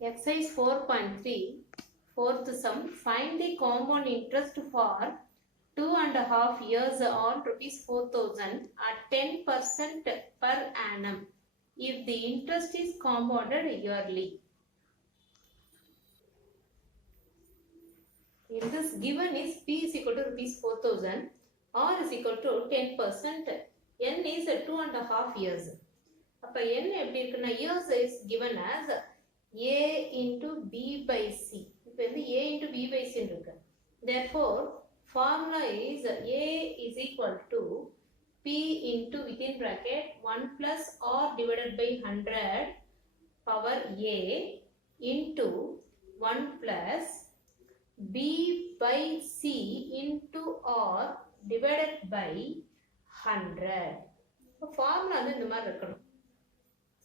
Exercise 4.3, fourth sum. Find the compound interest for 2.5 years on rupees 4,000 at 10% per annum if the interest is compounded yearly. In this given is P is equal to rupees 4,000, R is equal to 10%, N is 2.5 years. அப்ப N எப்படி இருக்குன்னா years is given as A into B by C. இப்போ வந்து A into B by C இருக்கு. Therefore, formula is A is equal to P into within bracket 1 plus R divided by 100 power A into 1 plus B by C into R divided by 100. இப்போ formula வந்து இந்த மாதிரி இருக்கணும்.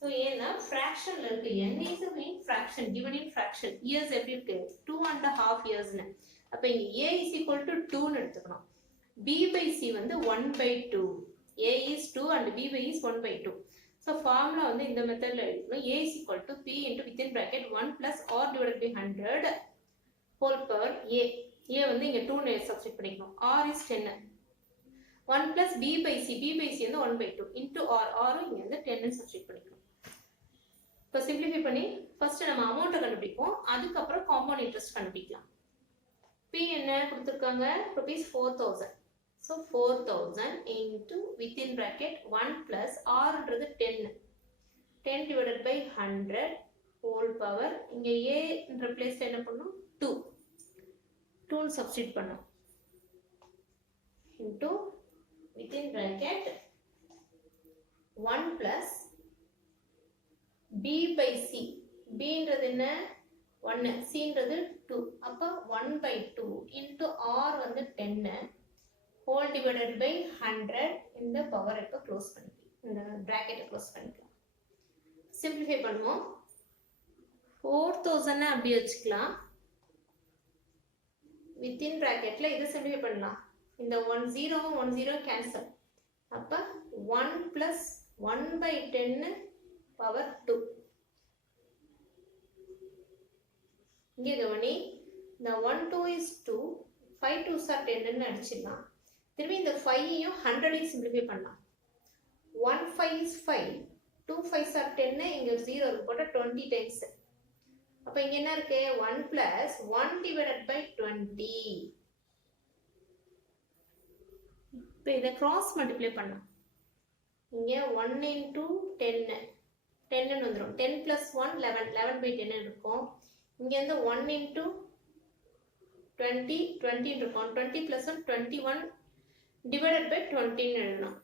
So, ஏன்னா fractionல இருக்கு. N is in fraction, given in fraction. Years எப்படி இருக்கு? 2.5 years. அப்ப இங்க A is equal to 2 ன்னு எடுத்துக்கணும். B by C வந்து 1 by 2. A is 2 and B by is 1 by 2. So, formula வந்து இந்த மெத்தட்ல எழுதணும். A is equal to P into within bracket 1 plus R divided by 100 whole power A. A வந்து இங்க 2 ன்னு சப்ஸ்டிட் பண்ணிக்கணும். R is 10. 1 plus B by C. B by C வந்து 1 by 2 into R. R இங்க வந்து 10 ன்னு சப்ஸ்டிட் பண்ணிக்கணும். இப்போ சிம்பிளிஃபை பண்ணி ஃபர்ஸ்ட் நம்ம அமௌண்ட்டை கண்டுபிடிப்போம், அதுக்கப்புறம் காம்பவுண்ட் இன்ட்ரெஸ்ட் கண்டுபிடிக்கலாம். P என்ன கொடுத்துருக்காங்க? rupees 4,000. So 4,000 into within bracket 1 plus Rன்றது 10. 10 divided by 100 whole power. இங்கே A என்ற பிளேஸ்ல என்ன பண்ணும்? 2. 2 சப்ஸ்டிட் பண்ணும். into within bracket 1 plus B by C. B ன்றது என்ன? 1. C ன்றது 2. அப்ப 1 by 2 into R வந்து 10 whole divided by 100. இந்த பவர் இப்ப க்ளோஸ் பண்ணிக்கலாம். இந்த பிராக்கெட்டை க்ளோஸ் பண்ணிக்கலாம். சிம்பிளிஃபை பண்ணுவோம். 4,000 அப்படி வச்சுக்கலாம். within bracketல இதை சிம்பிளிஃபை பண்ணலாம். இந்த 1 0 1 0 கேன்சல். அப்ப 1 plus 1 by 10 power 2. இங்கே கவனி, இந்த 1 2 is 2, 5 2s are 10 ன்னு அடிச்சிடலாம். திரும்பி இந்த 5ஐயும் 100ஐயும் சிம்பிளிஃபை பண்ணலாம். 1 5 is 5, 2 5s are 10, இங்க 0 இருக்கு, போட்டா 20 times. அப்ப இங்க என்ன இருக்கு? 1 plus 1 divided by 20. இப்ப இதை கிராஸ் மல்டிப்ளை பண்ணலாம். இங்க 1 into 10 10 வந்துரும். 10 plus 1 11, 11 by 10 இருக்கும். இங்க வந்து 1 into 20 20 இருக்கும். 20 plus 1 21 divided by 20 ன்னு எழுதணும்.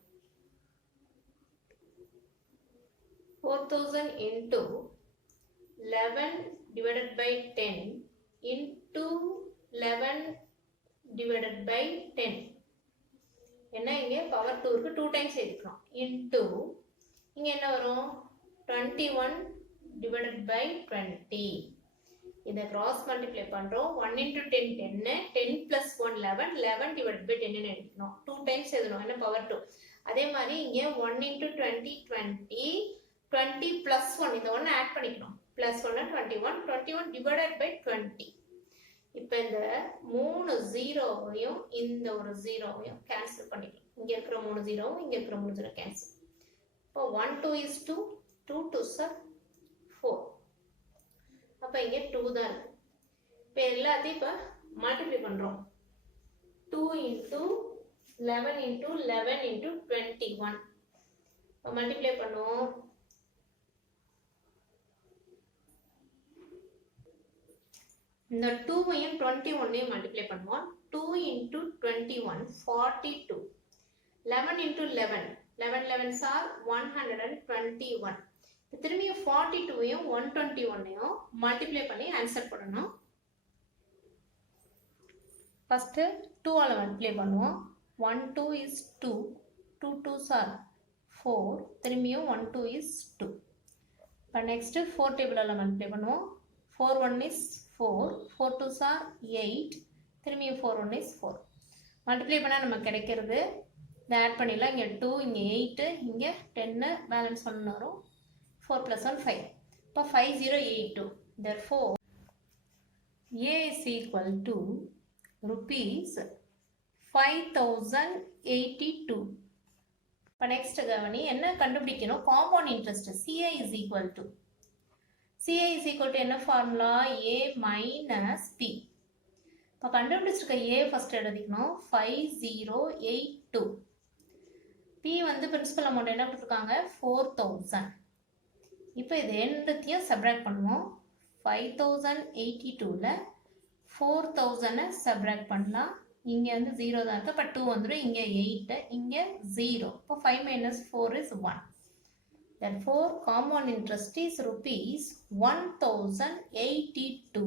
4,000 into 11 divided by 10 into 11 divided by 10. என்ன இங்க பவர் 2 இருக்கு, 2 டைம்ஸ் எழுதிக்கிறோம். into இங்க என்ன வரும்? 21 divided by 20. இதை cross multiply பண்றோம். 1 into 10 10, 10 plus 1 11, 11 divided by 10 ன்னு எடுக்கணும். 2 டைம்ஸ் எழுதணும், என்ன பவர் 2. அதே மாதிரி இங்க 1 into 20 20, 20 plus 1, இந்த 1 ஆட் பண்ணிக்கணும். plus 1 21, 21 divided by 20. இப்போ இந்த 3 0வையும் இந்த ஒரு 0வையும் கேன்சல் பண்ணிக்கலாம். இங்க இருக்கிற 3 0வும் இங்க இருக்கிற 3 0 கேன்சல். இப்போ 1 2 is 2, 2 2s are 4. அப்ப இங்க 2 தான் இருக்கு. இப்போ எல்லாத்தையும் இப்ப மல்டிப்ளை பண்றோம். 2 into 11 into 11 into 21. இப்போ மல்டிப்ளை பண்ணுவோம். இந்த 2வையும் 21ஐயும் மல்டிப்ளை பண்ணுவோம். 2 into 21 42. 11 into 11, 11 11s are 121. திரும்பியும் 42ஐயும் 121ஐயும் மல்டிப்ளை பண்ணி ஆன்சர் பண்ணணும். ஃபர்ஸ்ட் 2 ஆல மல்டிப்ளை பண்ணுவோம். 1 2 is 2, 2 2s are 4, திரும்பியும் 1 2 is 2. இப்போ நெக்ஸ்ட் 4 டேபிள் ஆல மல்டிப்ளை பண்ணுவோம். 4 1 is 4, 4 2s are 8, திரும்பியும் 4 1 is 4. மல்டிப்ளை பண்ணா நமக்கு கிடைக்கிறது இதை ஆட் பண்ணிடலாம். இங்கே 2, இங்கே 8, இங்கே 10, பேலன்ஸ் 1 வரும். 4 plus 1 5. இப்போ 5082. Therefore, A is equal to rupees 5082. இப்போ நெக்ஸ்ட் கவனி என்ன கண்டுபிடிக்கணும் compound interest CI is equal to என்ன ஃபார்முலா A minus P. இப்போ கண்டுபிடிச்சிருக்க A ஃபர்ஸ்ட் எழுதிக்கணும் 5082. P வந்து பிரின்சிபல் அமௌண்ட் என்ன கொடுத்துருக்காங்க 4000. இப்போ இது ரெண்டுத்தையும் சப்ராக்ட் பண்ணுவோம். 5082ல 4000 சப்ராக்ட் பண்ணலாம். இங்கே வந்து 0 தான் இருக்குது. இப்போ 2 வந்துடும். இங்கே 8, இங்கே 0. இப்போ 5 minus 4 is 1. Therefore, compound interest is rupees 1082.